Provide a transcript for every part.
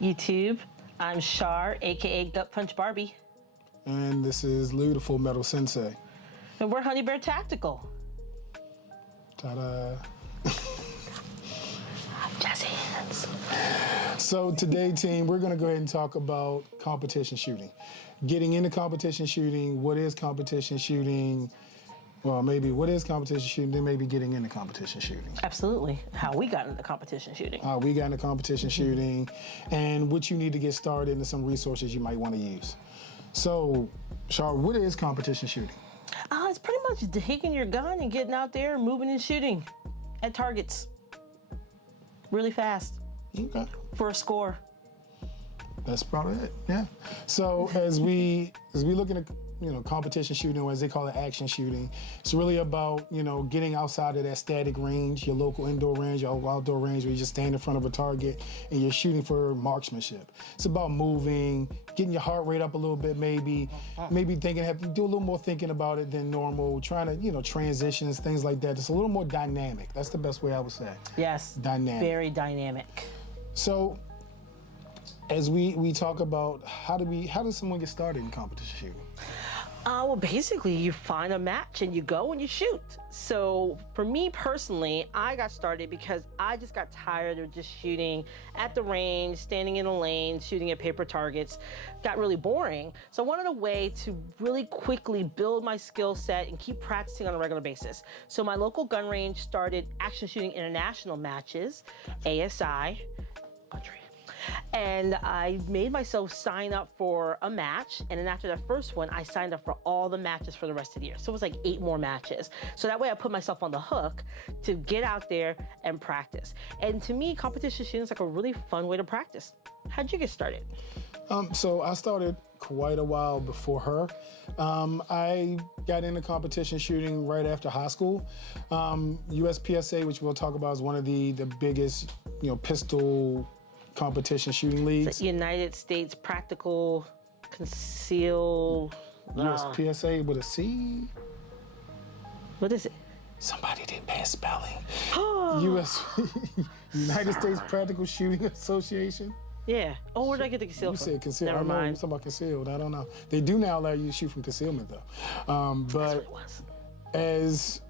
YouTube. I'm Char, aka Gut Punch Barbie. And this is Lou, the Full Metal Sensei. And we're Honey Bear Tactical. Ta-da. Jazz hands. So today, team, we're going to go ahead and talk about competition shooting. Getting into competition shooting, what is competition shooting? Well, maybe what is competition shooting, then maybe getting into competition shooting. Absolutely. How we got into competition shooting. How we got into competition shooting, and what you need to get started, and some resources you might want to use. So, Char, what is competition shooting? It's pretty much taking your gun and getting out there, moving and shooting at targets really fast. Okay. For a score. That's probably it. Yeah. So as we look at competition shooting, or as they call it, action shooting, it's really about getting outside of that static range, your local indoor range, your outdoor range, where you just stand in front of a target and you're shooting for marksmanship. It's about moving, getting your heart rate up a little bit, maybe thinking, have to do a little more thinking about it than normal, trying to transitions, things like that. It's a little more dynamic. That's the best way I would say. Yes. Dynamic. Very dynamic. So, as we talk about how does someone get started in competition shooting? Well, basically, you find a match and you go and you shoot. So for me personally, I got started because I just got tired of just shooting at the range, standing in a lane, shooting at paper targets. Got really boring. So I wanted a way to really quickly build my skill set and keep practicing on a regular basis. So my local gun range started action shooting international matches, ASI, country. And I made myself sign up for a match. And then after that first one, I signed up for all the matches for the rest of the year. So it was like 8 more matches. So that way I put myself on the hook to get out there and practice. And to me, competition shooting is like a really fun way to practice. How'd you get started? So I started quite a while before her. I got into competition shooting right after high school. USPSA, which we'll talk about, is one of the biggest, pistol competition shooting leagues. United States Practical Conceal. USPSA with a C. What is it? Somebody didn't pass spelling. United States Practical Shooting Association. Yeah. Oh, where did I get the conceal You from? said concealed. Never mind. I know something about concealed. I don't know. They do now allow you to shoot from concealment though. But That's what it was.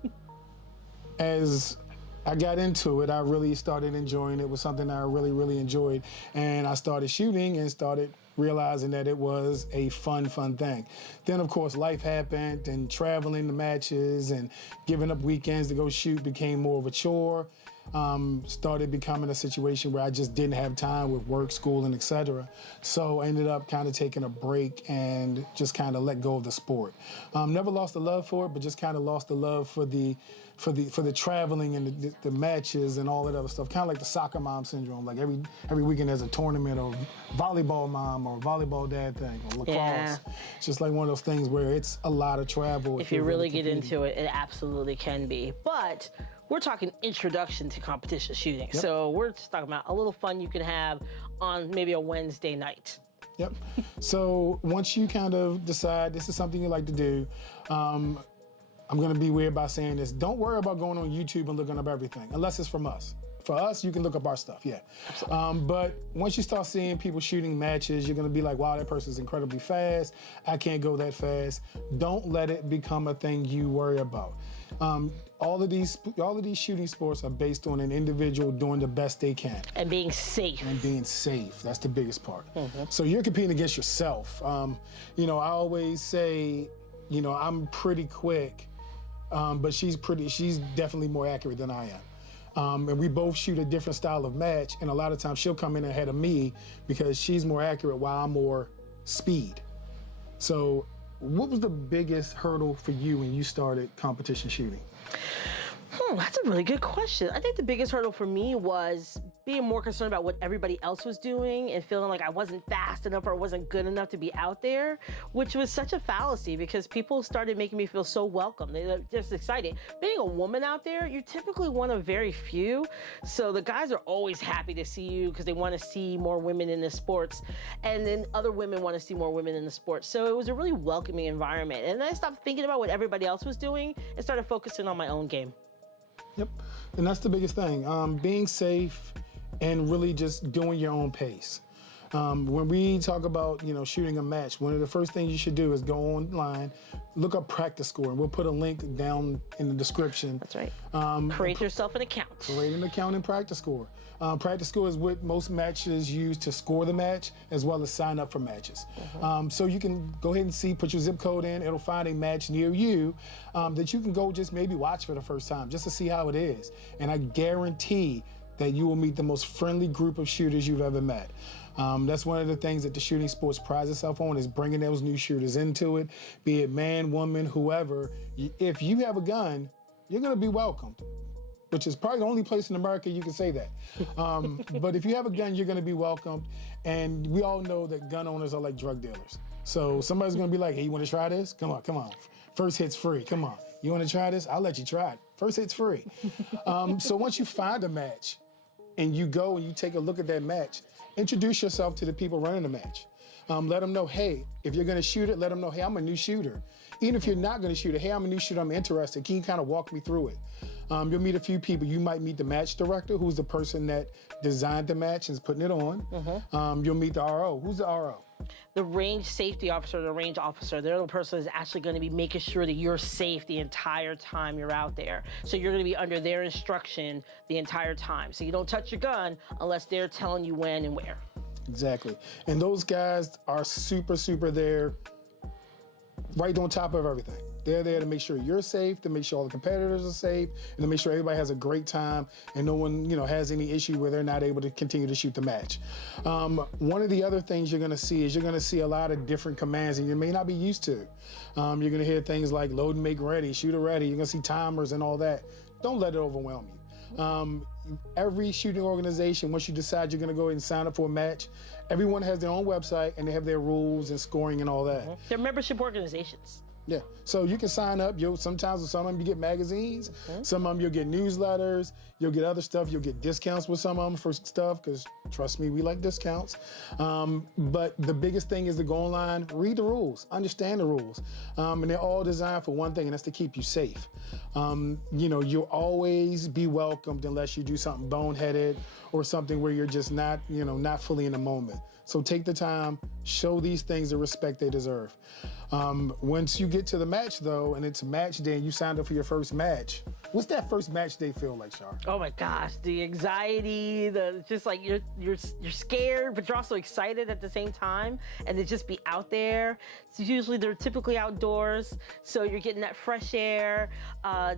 as I got into it, I really started enjoying it. It was something that I really, really enjoyed. And I started shooting and started realizing that it was a fun thing. Then, of course, life happened, and traveling to matches and giving up weekends to go shoot became more of a chore. Started becoming a situation where I just didn't have time with work, school, and etc. So I ended up kind of taking a break and just kind of let go of the sport. Never lost the love for it, but just kind of lost the love for the traveling and the matches and all that other stuff. Kind of like the soccer mom syndrome. Like every weekend there's a tournament, or volleyball mom or volleyball dad thing, or lacrosse. Yeah. It's just like one of those things where it's a lot of travel. If you really get into it, it absolutely can be. But we're talking introduction to competition shooting. Yep. So we're just talking about a little fun you can have on maybe a Wednesday night. Yep. So once you kind of decide this is something you like to do, I'm going to be weird by saying this. Don't worry about going on YouTube and looking up everything, unless it's from us. For us, you can look up our stuff, yeah. But once you start seeing people shooting matches, you're going to be like, wow, that person's incredibly fast. I can't go that fast. Don't let it become a thing you worry about. All of these shooting sports are based on an individual doing the best they can. And being safe. That's the biggest part. Mm-hmm. So you're competing against yourself. I always say, I'm pretty quick, but she's definitely more accurate than I am. And we both shoot a different style of match, and a lot of times she'll come in ahead of me because she's more accurate while I'm more speed. So what was the biggest hurdle for you when you started competition shooting? That's a really good question. I think the biggest hurdle for me was being more concerned about what everybody else was doing and feeling like I wasn't fast enough or wasn't good enough to be out there, which was such a fallacy because people started making me feel so welcome. They're just excited. Being a woman out there, you're typically one of very few. So the guys are always happy to see you because they want to see more women in the sports. And then other women want to see more women in the sports. So it was a really welcoming environment. And then I stopped thinking about what everybody else was doing and started focusing on my own game. Yep, and that's the biggest thing. Being safe and really just doing your own pace. When we talk about, shooting a match, one of the first things you should do is go online, look up practice score, and we'll put a link down in the description. That's right. Create yourself an account. Create an account in practice score. Practice score is what most matches use to score the match, as well as sign up for matches. So you can go ahead and see, put your zip code in, it'll find a match near you that you can go just maybe watch for the first time, just to see how it is. And I guarantee that you will meet the most friendly group of shooters you've ever met. That's one of the things that the shooting sports prides itself on, is bringing those new shooters into it, be it man, woman, whoever. If you have a gun, you're gonna be welcomed, which is probably the only place in America you can say that. But if you have a gun, you're gonna be welcomed. And we all know that gun owners are like drug dealers. So somebody's gonna be like, hey, you wanna try this? Come on. First hit's free, come on. You wanna try this? I'll let you try it. First hit's free. So once you find a match and you go and you take a look at that match, introduce yourself to the people running the match. Let them know, hey, if you're gonna shoot it, let them know, hey, I'm a new shooter. Even if you're not gonna shoot it, hey, I'm a new shooter, I'm interested. Can you kind of walk me through it? You'll meet a few people. You might meet the match director, who's the person that designed the match and is putting it on. You'll meet the RO. Who's the RO? The range safety officer, the range officer, they're the person that's actually going to be making sure that you're safe the entire time you're out there. So you're going to be under their instruction the entire time. So you don't touch your gun unless they're telling you when and where. Exactly. And those guys are super there, right on top of everything. They're there to make sure you're safe, to make sure all the competitors are safe, and to make sure everybody has a great time and no one, has any issue where they're not able to continue to shoot the match. One of the other things you're gonna see is you're gonna see a lot of different commands that you may not be used to. You're gonna hear things like load and make ready, shooter ready. You're gonna see timers and all that. Don't let it overwhelm you. Every shooting organization, once you decide you're gonna go ahead and sign up for a match, everyone has their own website and they have their rules and scoring and all that. They're membership organizations. Yeah, so you can sign up. Sometimes with some of them you get magazines, some of them you'll get newsletters, you'll get other stuff, you'll get discounts with some of them for stuff, because trust me, we like discounts. But the biggest thing is to go online, read the rules, understand the rules. And they're all designed for one thing, and that's to keep you safe. You'll always be welcomed unless you do something boneheaded or something where you're just not, not fully in the moment. So take the time, show these things the respect they deserve. Once you get to the match, though, and it's match day and you signed up for your first match, what's that first match day feel like, Char? Oh my gosh, the anxiety, just like you're scared, but you're also excited at the same time, and to just be out there. So usually they're typically outdoors, so you're getting that fresh air.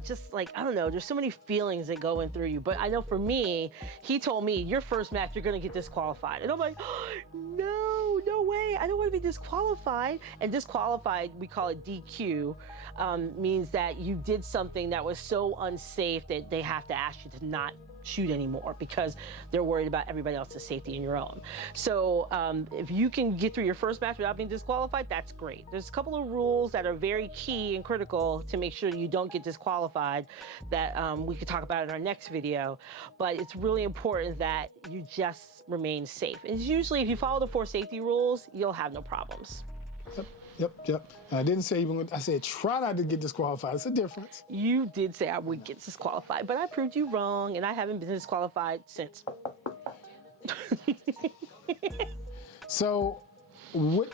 Just like, I don't know, there's so many feelings that go in through you. But I know for me, he told me, your first match, you're gonna get disqualified. And I'm like, oh, no way, I don't wanna be disqualified. And disqualified, we call it DQ, means that you did something that was so unsafe that they have to ask you to not shoot anymore because they're worried about everybody else's safety and your own. So if you can get through your first match without being disqualified, that's great. There's a couple of rules that are very key and critical to make sure you don't get disqualified that we could talk about in our next video, but it's really important that you just remain safe. And usually if you follow the 4 safety rules, you'll have no problems. Yep. And I didn't say I said try not to get disqualified. It's a difference. You did say I would get disqualified, but I proved you wrong, and I haven't been disqualified since. So, when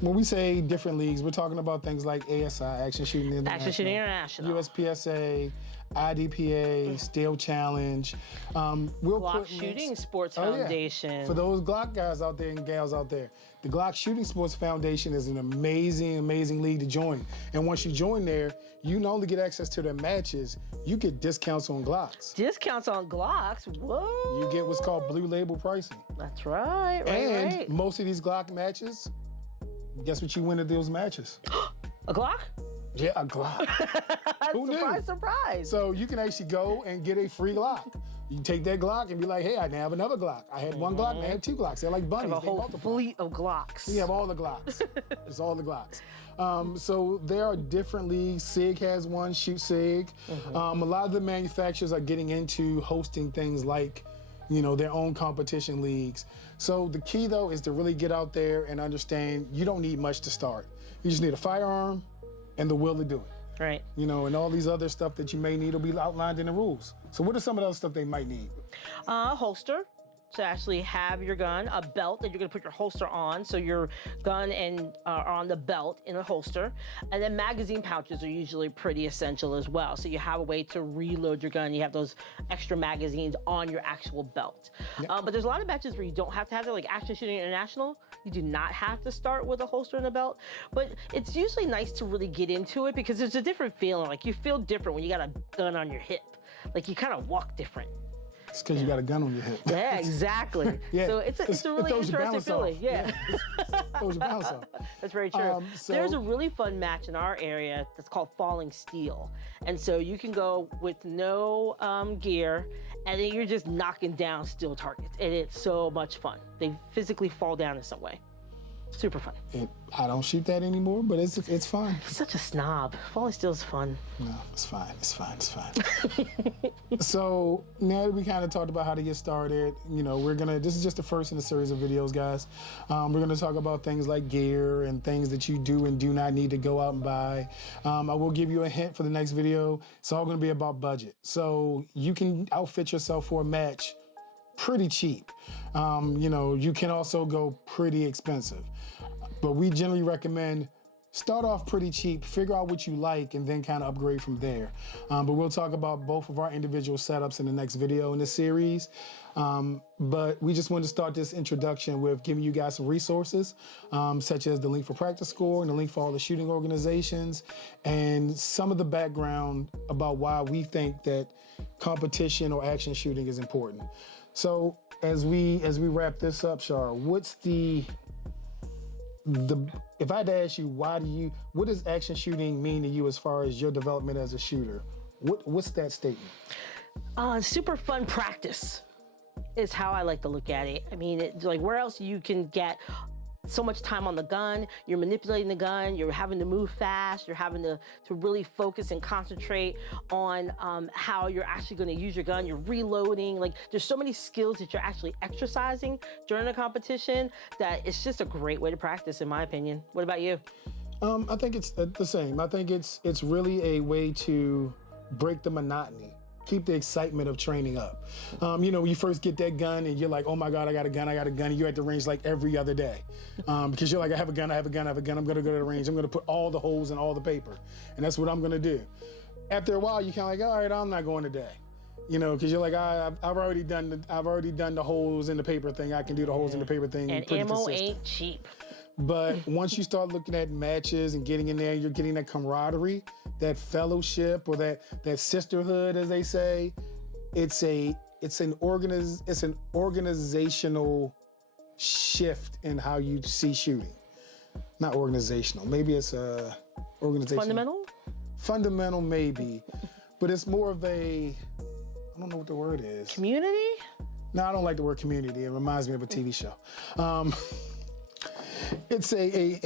we say different leagues, we're talking about things like ASI, Action Shooting International, Action Shooting International, USPSA, IDPA, Steel Challenge. Glock Shooting Sports Foundation. Yeah. For those Glock guys out there and gals out there, the Glock Shooting Sports Foundation is an amazing league to join. And once you join there, you not only get access to their matches, you get discounts on Glocks. Discounts on Glocks? Whoa. You get what's called blue label pricing. That's right. And most of these Glock matches, guess what you win at those matches? A Glock? Yeah, a Glock. Who knew? Surprise. So you can actually go and get a free Glock. You can take that Glock and be like, hey, I now have another Glock. I had one Glock and I had 2 Glocks. They're like bunnies. I have a whole fleet of Glocks. We have all the Glocks. It's all the Glocks. So there are different leagues. SIG has one, Shoot SIG. A lot of the manufacturers are getting into hosting things like, their own competition leagues. So the key, though, is to really get out there and understand you don't need much to start. You just need a firearm and the will to do it. Right. And all these other stuff that you may need will be outlined in the rules. So what are some of those stuff they might need? Holster. to actually have your gun, a belt that you're gonna put your holster on, so your gun and are on the belt in a holster, and then magazine pouches are usually pretty essential as well. So you have a way to reload your gun. You have those extra magazines on your actual belt. But there's a lot of matches where you don't have to have that, like Action Shooting International. You do not have to start with a holster and a belt, but it's usually nice to really get into it because there's a different feeling. Like you feel different when you got a gun on your hip. Like you kind of walk different. It's because you got a gun on your hip. Yeah, exactly. Yeah. So it's a really interesting feeling. Yeah. Throws your balance off. That's very true. There's a really fun match in our area that's called Falling Steel. And so you can go with no gear, and then you're just knocking down steel targets. And it's so much fun. They physically fall down in some way. Super fun. I don't shoot that anymore, but it's fun. Such a snob. Falling Steel is fun. No, it's fine. It's fine. It's fine. So now that we kind of talked about how to get started, you know, this is just the first in a series of videos, guys. We're gonna talk about things like gear and things that you do and do not need to go out and buy. I will give you a hint for the next video. It's all gonna be about budget. So you can outfit yourself for a match pretty cheap. You know, you can also go pretty expensive. But we generally recommend start off pretty cheap, figure out what you like, and then kind of upgrade from there. But we'll talk about both of our individual setups in the next video in this series. But we just wanted to start this introduction with giving you guys some resources, such as the link for Practice Score and the link for all the shooting organizations, and some of the background about why we think that competition or action shooting is important. So as we wrap this up, Char, what's if I had to ask you, what does action shooting mean to you as far as your development as a shooter? What's that statement? Super fun practice is how I like to look at it. I mean, it's like where else you can get so much time on the gun, you're manipulating the gun, you're having to move fast, you're having to really focus and concentrate on how you're actually going to use your gun, you're reloading. Like there's so many skills that you're actually exercising during a competition that it's just a great way to practice, in my opinion. What about you? I think it's the same. I think it's really a way to break the monotony. Keep the excitement of training up. You know, when you first get that gun and you're like, oh my God, I got a gun, and you're at the range like every other day. Because you're like, I have a gun, I'm gonna go to the range, I'm gonna put all the holes in all the paper. And that's what I'm gonna do. After a while, you're kind of like, all right, I'm not going today. You know, because you're like, I've already done the holes in the paper thing, I can do the holes in the paper thing. And pretty ammo consistent. ain't cheap. But once you start looking at matches and getting in there, you're getting that camaraderie, that fellowship, or that sisterhood, as they say. It's an organizational shift in how you see shooting. Not organizational. Maybe it's a organizational. Fundamental? Fundamental, maybe. But it's more of I don't know what the word is. Community? No, I don't like the word community. It reminds me of a TV show. It's a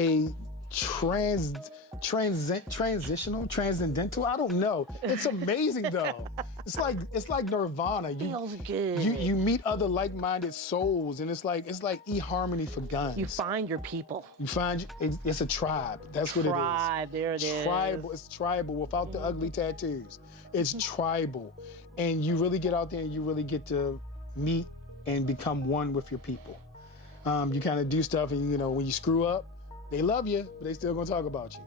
transcendental. I don't know. It's amazing though. It's like Nirvana. Feels good. You meet other like-minded souls, and it's like eHarmony for guns. You find your people. It's a tribe. That's what Tribe. it is. There it is. Tribal. It's tribal without the ugly tattoos. It's tribal, and you really get out there and you really get to meet and become one with your people. You kind of do stuff, and you know, when you screw up, they love you, but they still gonna talk about you.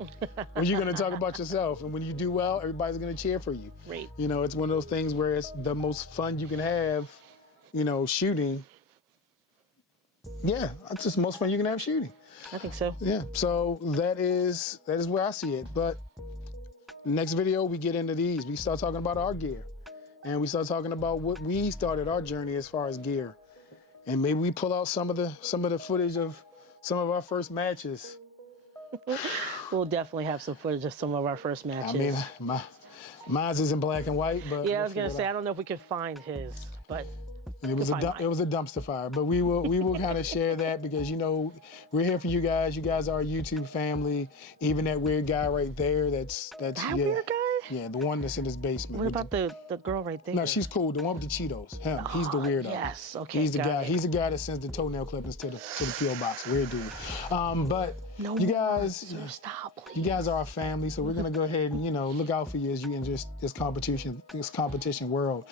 When you're gonna talk about yourself, and when you do well, everybody's gonna cheer for you. Right. You know, it's one of those things where it's the most fun you can have. You know, shooting. Yeah, it's just the most fun you can have shooting. I think so. Yeah. So that is where I see it. But next video, we get into these. We start talking about our gear, and we start talking about what we started our journey as far as gear. And maybe we pull out some of the footage of some of our first matches. We'll definitely have some footage of some of our first matches. I mean, mine's is in black and white, but yeah, I was gonna say I don't know if we could find his, but it was a dumpster fire. But we will kind of share that because you know we're here for you guys. You guys are our YouTube family. Even that weird guy right there. That's that weird guy. Yeah, the one that's in his basement. What about the girl right there? No, she's cool. The one with the Cheetos. Him. He's the weirdo. Yes. Okay. He's the guy. got it. He's the guy that sends the toenail clippings to the PO box. Weird dude. But No you more, guys, sir, stop, please. you guys are our family, so we're gonna go ahead and look out for you as you enter this competition world.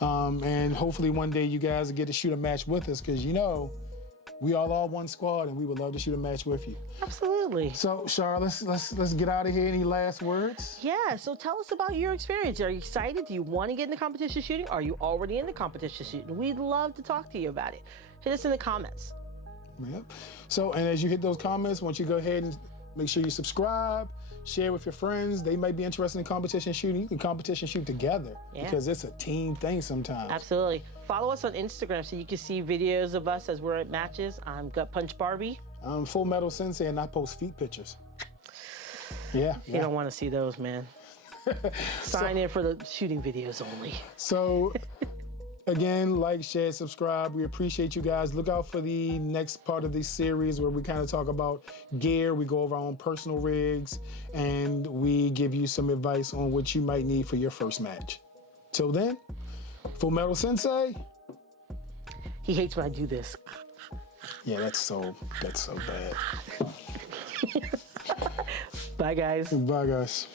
And hopefully one day you guys will get to shoot a match with us, because we all one squad, and we would love to shoot a match with you. Absolutely. So, Char, let's get out of here. Any last words? Yeah, so tell us about your experience. Are you excited? Do you want to get into competition shooting? Are you already in the competition shooting? We'd love to talk to you about it. Hit us in the comments. Yep. So, and as you hit those comments, why don't you go ahead and make sure you subscribe, share with your friends. They might be interested in competition shooting. You can competition shoot together, because it's a team thing sometimes. Absolutely. Follow us on Instagram so you can see videos of us as we're at matches. I'm Gut Punch Barbie. I'm Full Metal Sensei, and I post feet pictures. Yeah. You don't want to see those, man. Sign in for the shooting videos only. So, again, like, share, subscribe. We appreciate you guys. Look out for the next part of this series where we kind of talk about gear. We go over our own personal rigs, and we give you some advice on what you might need for your first match. Till then, Full Metal Sensei. He hates when I do this. Yeah, that's so bad. Bye, guys. Bye, guys.